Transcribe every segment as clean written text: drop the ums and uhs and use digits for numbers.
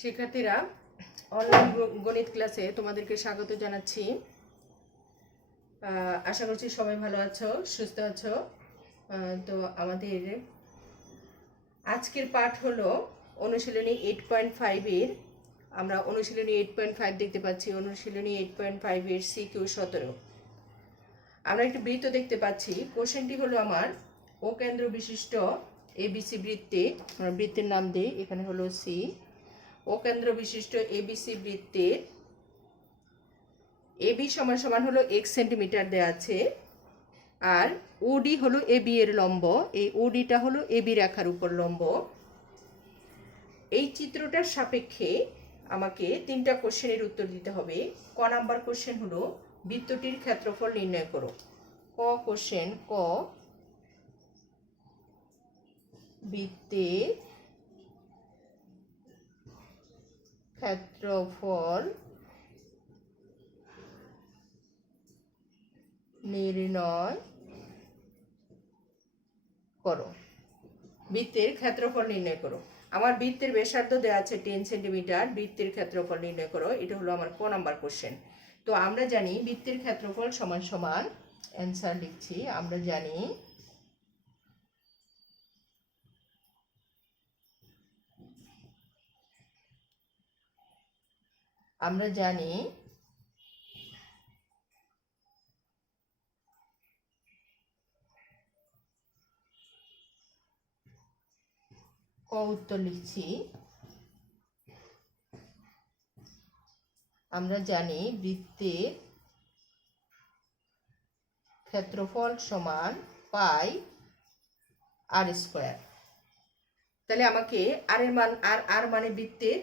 শিক্ষার্থীরা, অনলাইন গণিত ক্লাসে তোমাদেরকে স্বাগত জানাচ্ছি। আশা করছি সবাই ভালো আছো, সুস্থ আছো। তো আমাদের আজকের পাঠ হলো অনুশীলনী 8.5 এর। আমরা অনুশীলনী 8.5 দেখতে পাচ্ছি। অনুশীলনী 8.5 এর সিকিউ 17। আমরা একটি বৃত্ত দেখতে পাচ্ছি। কোশ্চেনটি হলো আমার ও কেন্দ্র বিশিষ্ট এবিসি বৃত্তে, আমরা বৃত্তের নাম দিই, এখানে হলো সি। ও কেন্দ্র বিশিষ্ট এবিসি বৃত্তের এবি সমান সমান হলো x সেন্টিমিটার দেওয়া আছে, আর ওডি হলো এবি এর লম্ব। এই ওডিটা হলো এবি রেখার উপর লম্ব। এই চিত্রটার সাপেক্ষে আমাকে 3টা কোশ্চেনের উত্তর দিতে হবে। ক নাম্বার কোশ্চেন হলো বৃত্তটির ক্ষেত্রফল নির্ণয় করো। ক কোশ্চেন, ক বৃত্তের ক্ষেত্রফল নির্ণয় করো। বৃত্তের ক্ষেত্রফল নির্ণয় করো। আমার বৃত্তের ব্যাসার্ধ দেওয়া আছে 10 সেন্টিমিটার। বৃত্তের ক্ষেত্রফল নির্ণয় করো, এটা হলো আমার ক নাম্বার কোশ্চেন। তো আমরা জানি বৃত্তের ক্ষেত্রফল সমান সমান, অ্যান্সার লিখছি, আমরা জানি ক উত্তর লিখছি। আমরা জানি বৃত্তের ক্ষেত্রফল সমান পাই আর স্কোয়ার। তাহলে আমাকে আর এর মান, আর মানে বৃত্তের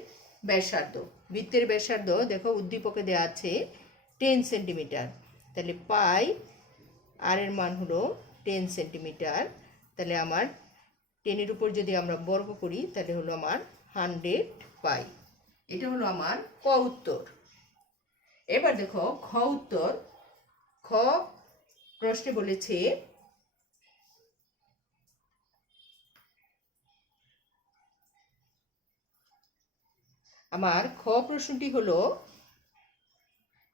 ব্যাসার্ধ। বৃত্তের ব্যাসার্ধ দেখো উদ্দীপকে দেওয়া আছে 10 সেন্টিমিটার। তাহলে পাই আর এর মান হলো 10 সেন্টিমিটার। তাহলে আমার 10-এর উপর যদি আমরা বর্গ করি তাহলে হলো আমার 100 পাই। এটা হলো আমার ক উত্তর। এবার দেখো খ উত্তর। খ প্রশ্নে বলেছে আমার খ প্রশ্নটি হলো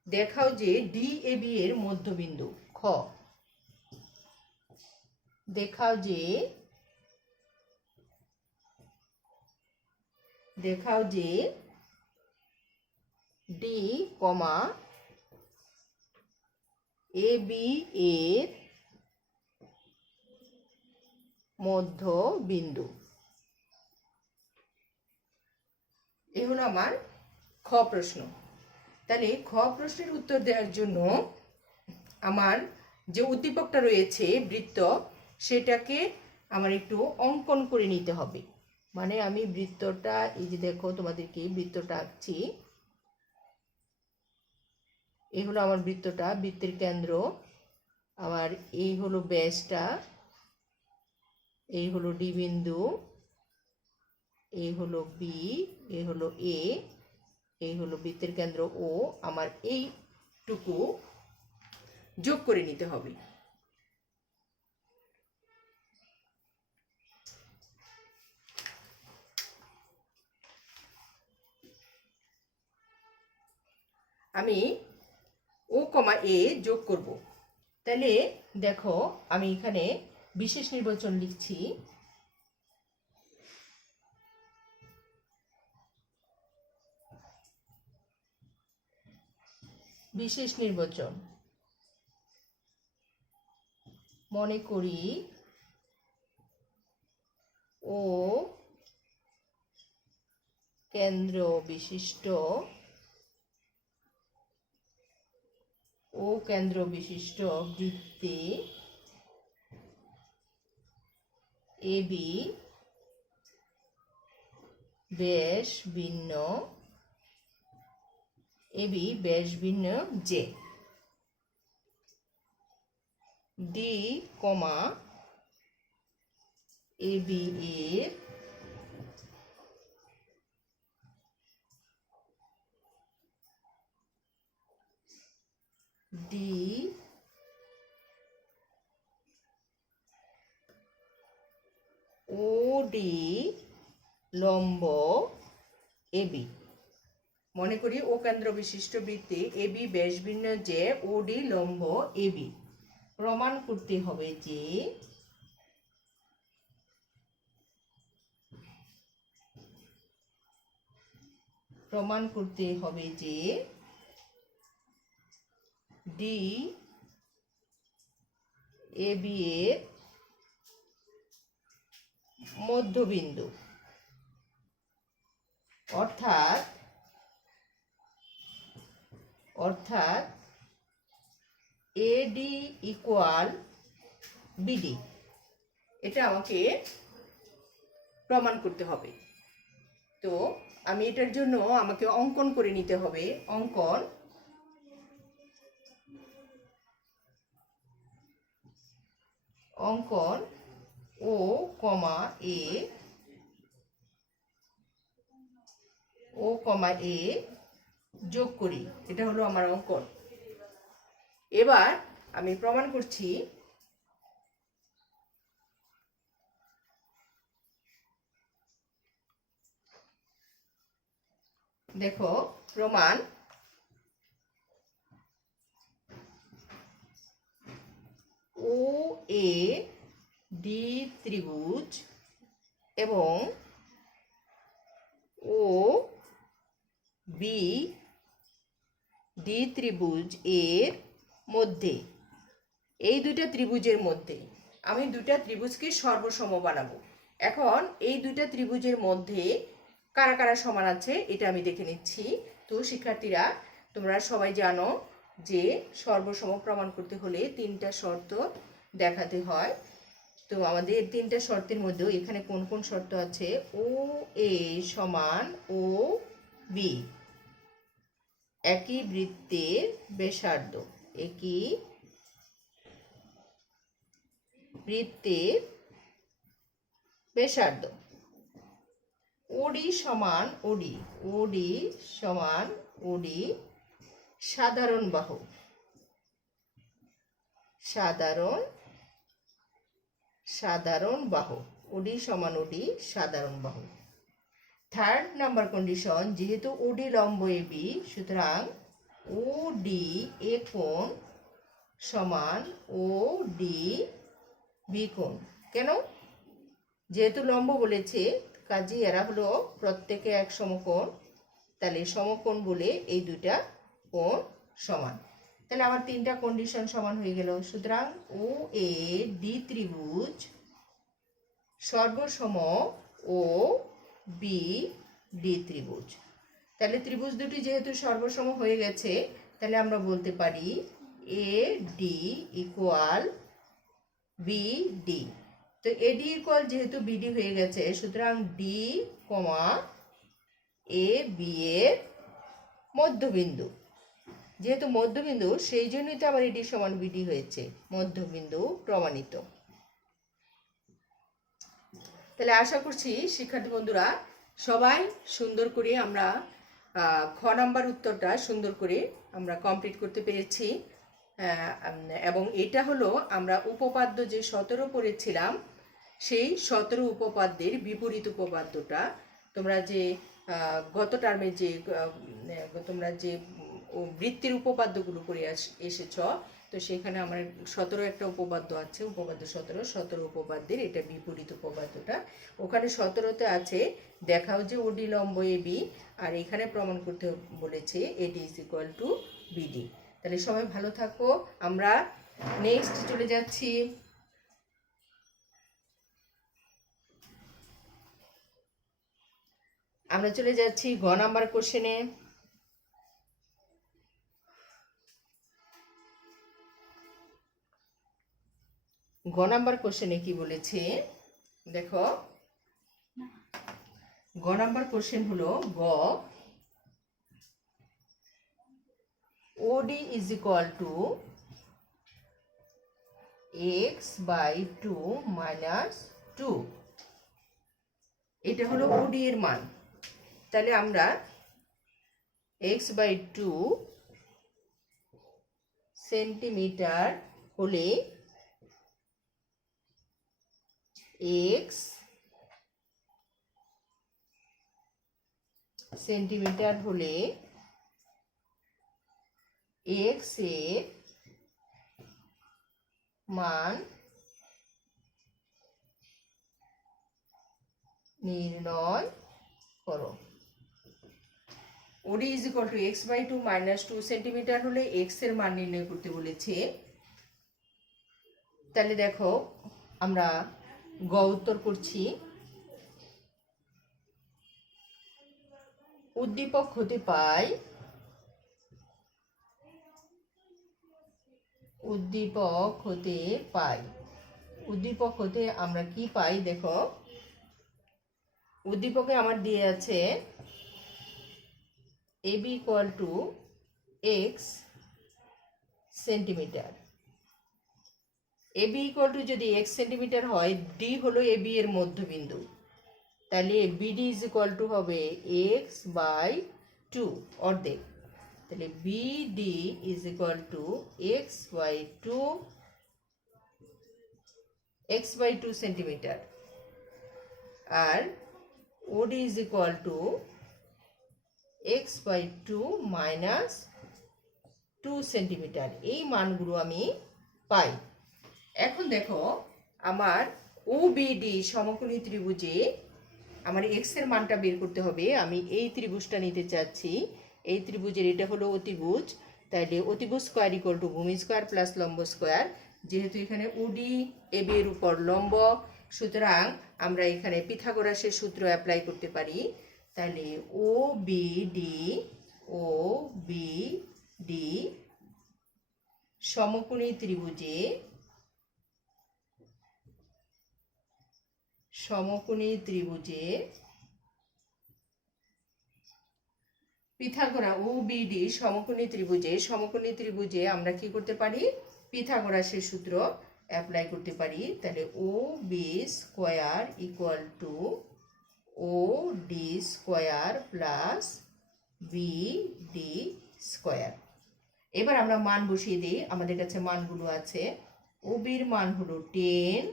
দেখাও যে ডি এ বি এর মধ্যবিন্দু। খ দেখাও যে ডি কমা এ বি এর মধ্যবিন্দু। এ হলো আমার খ প্রশ্ন। তাহলে খ প্রশ্নের উত্তর দেওয়ার জন্য আমার যে উদ্দীপকটা রয়েছে বৃত্ত, সেটাকে আমার একটু অঙ্কন করে নিতে হবে। মানে আমি বৃত্তটা, এই যে দেখো তোমাদেরকে বৃত্তটা আঁকছি। এই হলো আমার বৃত্তটা, বৃত্তের কেন্দ্র। আমার এই হলো ব্যাসটা, এই হলো ডি বিন্দু, এই হলো বি, এই হলো এ, এই হলো বৃত্তের কেন্দ্র ও। আমার এইটুকু যোগ করে নিতে হবে। আমি ও কমা এ যোগ করব। তাহলে দেখো আমি এখানে বিশেষ নির্বাচন লিখছি। বিশেষ নির্বাচন, মনে করি ও কেন্দ্র বিশিষ্ট বৃত্তে এ বি ব্যাস ভিন্ন J. D comma A B এর ডি ও ডি লম্ব এবি। মনে করি ও কেন্দ্র বিশিষ্ট বৃত্তে এবি ব্যাস ভিন্ন যে ওডি লম্ব এবি। প্রমাণ করতে হবে যে ডি এবি এর মধ্যবিন্দু, অর্থাৎ এডি ইকুয়াল বিডি। এটা আমাকে প্রমাণ করতে হবে। তো আমি এটার জন্য আমাকে অঙ্কন করে নিতে হবে। অঙ্কন ও কমা এ যোগ করি। এটা হলো আমার অঙ্কন। এবার আমি প্রমাণ করছি। দেখো প্রমাণ, ও এ ডি ত্রিভুজ এবং ও বি ডি ত্রিভুজ এর মধ্যে, এই দুইটা ত্রিভুজের মধ্যে আমি দুইটা ত্রিভুজকে সর্বসম বানাবো। এখন এই দুইটা ত্রিভুজের মধ্যে কারা কারা সমান আছে এটা আমি দেখে নিচ্ছি। তো শিক্ষার্থীরা, তোমরা সবাই জানো যে সর্বসম প্রমাণ করতে হলে তিনটা শর্ত দেখাতে হয়। তো আমাদের তিনটা শর্তের মধ্যেও এখানে কোন কোন শর্ত আছে? ও এ সমান ও বি, একই বৃত্তের ব্যাসার্ধ, একই বৃত্তের ব্যাসার্ধ। ওডি সমান ওডি সাধারণ বাহু, সাধারণ বাহু, ওডি সমান ওডি সাধারণ বাহু। থার্ড নাম্বার কন্ডিশন, যেহেতু ওডি লম্ব এবি, সুতরাং ওডি এ কোণ সমান ওডি বি কোণ। কেন? যেহেতু লম্ব বলেছে, কাজেই এরা হলো প্রত্যেকে এক সমকোণ, তাহলে সমকোণ বলে এই দুইটা কোণ সমান। তাহলে আমার তিনটা কন্ডিশন সমান হয়ে গেল। সুতরাং ও এ ডি ত্রিভুজ সর্বসম ও বি ডি ত্রিভুজ। তাহলে ত্রিভুজ দুটি যেহেতু সর্বসম হয়ে গেছে, তাহলে আমরা বলতে পারি A D equal B D. তো এডি ইকুয়াল যেহেতু বিডি হয়ে গেছে, সুতরাং ডি কমা এ বি এর মধ্যবিন্দু। যেহেতু মধ্যবিন্দু, সেই জন্যই তো আমার এডি সমান বিডি হয়েছে, মধ্যবিন্দু প্রমাণিত। তাহলে আশা করছি শিক্ষার্থী বন্ধুরা সবাই সুন্দর করে আমরা খ নাম্বার উত্তরটা সুন্দর করে আমরা কমপ্লিট করতে পেরেছি। এবং এটা হলো আমরা উপপাদ্য যে 17 পড়েছিলাম, সেই 17 উপপাদ্যের বিপরীত উপপাদ্যটা। তোমরা যে গত টার্মে যে তোমরা যে বৃত্তির উপপাদ্যগুলো করে এসেছ, তো সেখানে আমার 17 একটা উপপাদ্য আছে, উপপাদ্য 17 উপপাদ্যের এটা বিপরীত উপপাদ্যটা। ওখানে 17তে আছে দেখাও যে ওডি লম্ব এবি, আর এখানে প্রমাণ করতে বলেছে এডি ইজ ইকুয়াল টু বিডি। তাহলে সবাই ভালো থাকো। আমরা নেক্সট চলে যাচ্ছি। গ নাম্বার কোশ্চেনে। গ নাম্বার কোশ্চেনে কি বলেছে দেখো। গ নাম্বার কোশ্চেন হলো গ, OD is equal to x/2 minus 2। এটা হলো OD এর মান। তাহলে আমরা x/2 সেন্টিমিটার হলে x সেন্টিমিটার হলে এক্স এর মান নির্ণয় করো। OD is equal to x/2 - 2 centimetre হলে এক্স এর মান নির্ণয় করতে বলেছে। তাহলে দেখো আমরা গ উত্তর করছি। উদ্দীপক হতে পাই, উদ্দীপক হতে পাই, উদ্দীপক হতে আমরা কি পাই? দেখো উদ্দীপকে আমার দিয়ে আছে AB equal to x centimetre. AB equal to যদি এক্স সেন্টিমিটার হয়, ডি হলো AB এর মধ্যবিন্দু, তাহলে BD ইজ ইকুয়াল টু হবে x/2 অর্ধেক। তাহলে BD is equal to x/2 centimetre. আর OD is equal to x/2 - 2 centimetre. এই মানগুলো আমি পাই। এখন দেখো আমার OBD সমকোণী ত্রিভুজে আমার এক্স এর মানটা বের করতে হবে। আমি এই ত্রিভুজটা নিতে চাচ্ছি। এই ত্রিভুজের এটা হলো অতিভুজ, তাইলে অতিভুজ স্কোয়ার ইকুয়াল টু ভূমি স্কোয়ার প্লাস লম্ব স্কোয়ার। যেহেতু এখানে OD AB এর উপর লম্ব, সুতরাং আমরা এখানে পিথাগোরাসের সূত্র অ্যাপ্লাই করতে পারি। তাহলে OBD সমকোণী ত্রিভুজে OBD সমকোণী ত্রিভুজে আমরা কি করতে পারি? পিথাগোরাসের সূত্র অ্যাপ্লাই করতে পারি। তাহলে OB square equal to OD square plus BD square. এবার আমরা মান বসিয়ে দিই। আমাদের কাছে মানগুলো আছে। OBর মান হলো 10,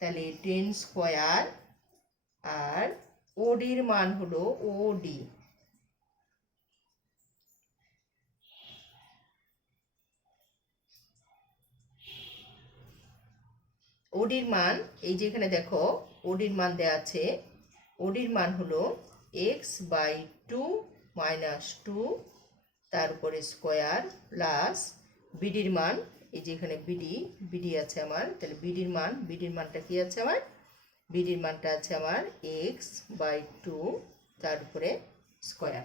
তাহলে 10 স্কোয়ার, আর ODর মান হলো OD ODর মান, এই যে এখানে দেখো ODর মান দেওয়া আছে। ODর মান হলো x/2 - 2 তার উপরে স্কোয়ার প্লাস BDর মান, এই যে এখানে BD আছে আমার। তাহলে BDর মানটা কি আছে আমার? BDর মানটা আছে আমার x/2 তার উপরে স্কোয়ার।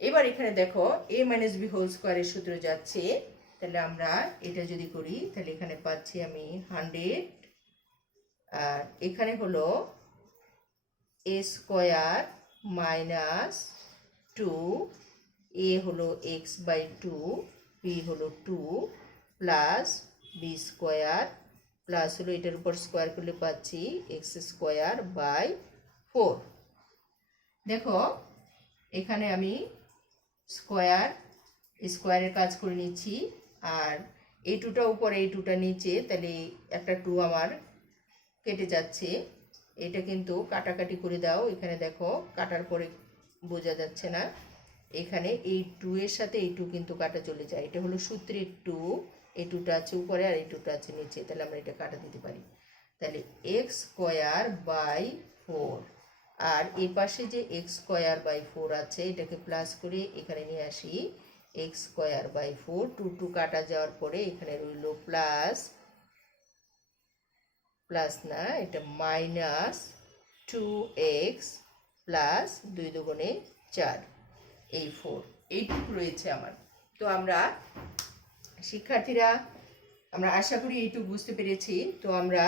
এবার এখানে দেখো a - b হোল স্কোয়ারের সূত্র যাচ্ছে। তাহলে আমরা এটা যদি করি, তাহলে এখানে পাচ্ছি আমি 100, আর এখানে হলো a স্কোয়ার মাইনাস 2, a হলো x/2, b হলো 2 প্লাস b স্কোয়ার প্লাস হলো এটার উপর স্কোয়ার করলে পাচ্ছি x²/4। দেখো এখানে আমি স্কোয়ারের কাজ করে নিচ্ছি, আর এই 2টা উপরে এই 2টা নিচে, তাহলে একটা 2 আমার কেটে যাচ্ছে। এটা কিন্তু কাটাকাটি করে দাও। এখানে দেখো কাটার পরে বোঝা যাচ্ছে না, এখানে এই 2 এর সাথে এই 2 কিন্তু কাটা চলে যায়। এটা হলো সূত্রের 2, এই 2টা আছে উপরে আর এই 2টা আছে নিচে, তাহলে আমরা এটা কাটা দিতে পারি। তাহলে x²/4, আর এই পাশে যে x²/4 আছে এটাকে প্লাস করে এখানে নিয়ে আসি। x²/4, 2 কাটা যাওয়ার পরে এখানে রইল প্লাস না, এটা -2x প্লাস 2 দুগুণে 4, এই 4, এইটুকু রয়েছে আমার। তো আমরা শিক্ষার্থীরা আমরা আশা করি এইটুকু বুঝতে পেরেছি। তো আমরা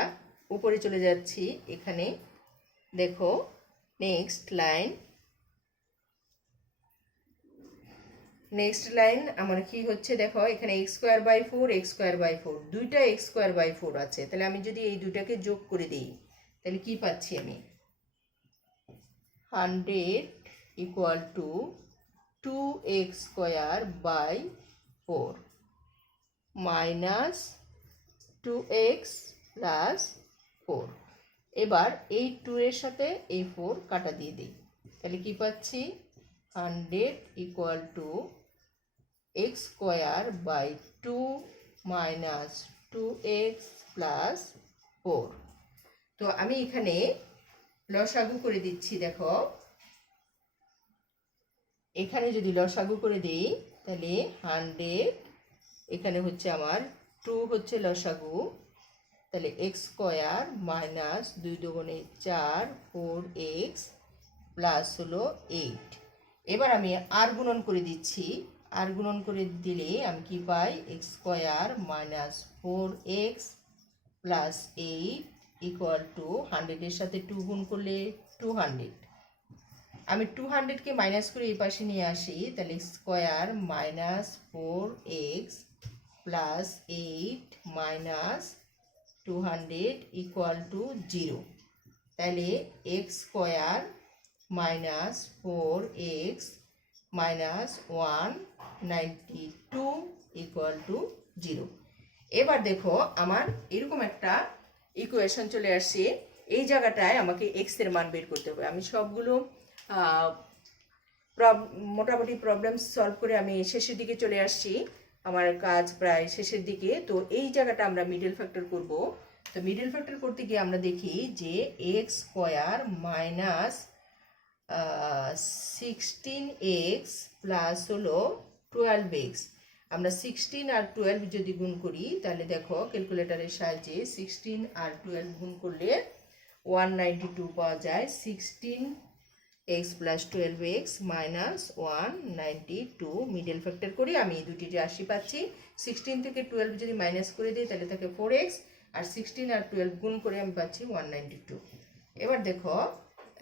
উপরে চলে যাচ্ছি। এখানে দেখো নেক্সট লাইন আমার কি হচ্ছে? দেখো এখানে x²/4 দুইটা x²/4 আছে। তাহলে আমি যদি এই দুটাকে যোগ করে দিই, তাহলে কি পাচ্ছি আমি? 100 equal to 2x²/4 minus 2x plus 4। এবার এই 2 এর সাথে এই 4 কাটা দিয়ে দিই, তাহলে কি পাচ্ছি? 100 equal to x square by 2 minus 2x plus 4. তো আমি এখানে লসাগু করে দিচ্ছি। দেখো এখানে যদি লসাগু করে দিই তাহলে 100, এখানে হচ্ছে আমার 2 হচ্ছে লসাগু, তাহলে এক্স স্কোয়ার মাইনাস 2 দুগুণে 4 4x প্লাস হলো 8। এবার আমি আর গুণন করে দিচ্ছি। আর গুণন করে দিলে আমি কি পাই, x square minus 4x plus 8 equal to 100-এর সাথে 2 গুণ করলে 200। আমি 200-কে মাইনাস করে এই পাশে নিয়ে আসি, তাহলে square minus 4x plus 8 minus 200 equal to 0। তাহলে x square minus 4x minus 192 equal to 0। এবার দেখো আমার এরকম একটা ইকুয়েশন চলে আসছে। এই জায়গাটায় আমাকে এক্স এর মান বের করতে হবে। আমি সবগুলো মোটামুটি প্রবলেম সলভ করে আমি শেষের দিকে চলে আসছি, আমার কাজ প্রায় শেষের দিকে। তো এই জায়গাটা আমরা মিডল ফ্যাক্টর করব। তো মিডল ফ্যাক্টর করতে গিয়ে আমরা দেখি যে x square minus 16x plus হলো 12x। আমরা 16 আর 12 যদি গুণ করি তাহলে দেখো ক্যালকুলেটরের সাহায্যে 16 আর 12 গুণ করলে 192 পাওয়া যায়। 16x plus 12x minus 192 middle factor করি আমি এই দুটি রাশি পাচ্ছি। 16 থেকে 12 যদি মাইনাস করে দিই তাহলে থাকে 4x, আর 16 আর 12 গুণ করে আমি পাচ্ছি 192। এবার দেখো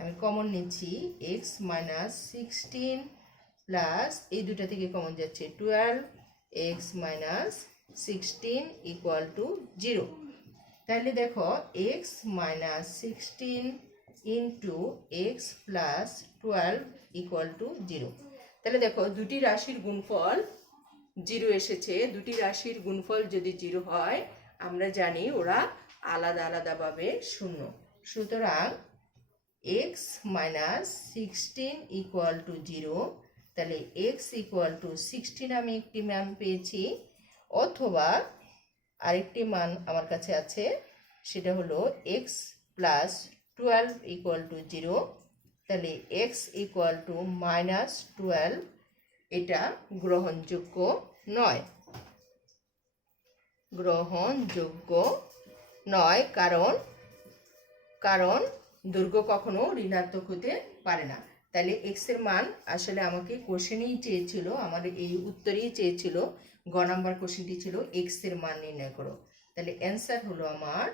আমি কমন নিচ্ছি, x মাইনাস 16 প্লাস এই দুটা থেকে কমন যাচ্ছে 12x মাইনাস 16 ইকুয়াল টু 0। তাহলে দেখো x minus 16 into x plus 12 equal to 0। তাহলে দেখো দুটি রাশির গুণফল 0 এসেছে। দুটি রাশির গুণফল যদি 0 হয় আমরা জানি ওরা আলাদা আলাদাভাবে শূন্য। সুতরাং x মাইনাস 16 ইকুয়াল টু 0, তাহলে x ইকুয়াল টু 16 আমি একটি মান পেয়েছি, অথবা আরেকটি মান আমার কাছে আছে, সেটা হলো x প্লাস 12 ইকুয়াল টু 0। তাহলে x ইকুয়াল টু মাইনাস 12 এটা গ্রহণযোগ্য নয়, গ্রহণযোগ্য নয়, কারণ দৈর্ঘ্য কখনো ঋণাত্মক হতে পারে না। তাহলে এক্স এর মান আসলে আমাকে কোশ্চেনেই চেয়েছিল, আমার এই উত্তরেই চেয়েছিল, গ নাম্বার কোশ্চেনটি ছিল এক্স এর মান নির্ণয় করো। তাহলে অ্যান্সার হলো আমার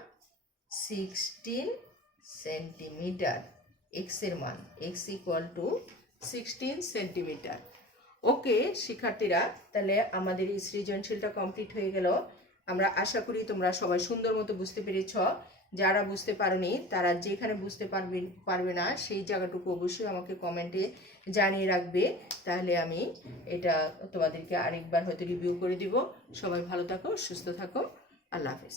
16 সেন্টিমিটার। এক্স এর মান এক্স ইকুয়াল টু 16 সেন্টিমিটার। ওকে শিক্ষার্থীরা, তাহলে আমাদের এই সৃজনশীলটা কমপ্লিট হয়ে গেল। আমরা আশা করি তোমরা সবাই সুন্দর মতো বুঝতে পেরেছ। যারা বুঝতে পারোনি তারা যেখানে বুঝতে পারবে না সেই জায়গাটুকু অবশ্যই আমাকে কমেন্টে জানিয়ে রাখবে, তাহলে আমি এটা তোমাদেরকে আরেকবার হয়তো রিভিউ করে দিব। সবাই ভালো থাকো, সুস্থ থাকো, আল্লাহ হাফেজ।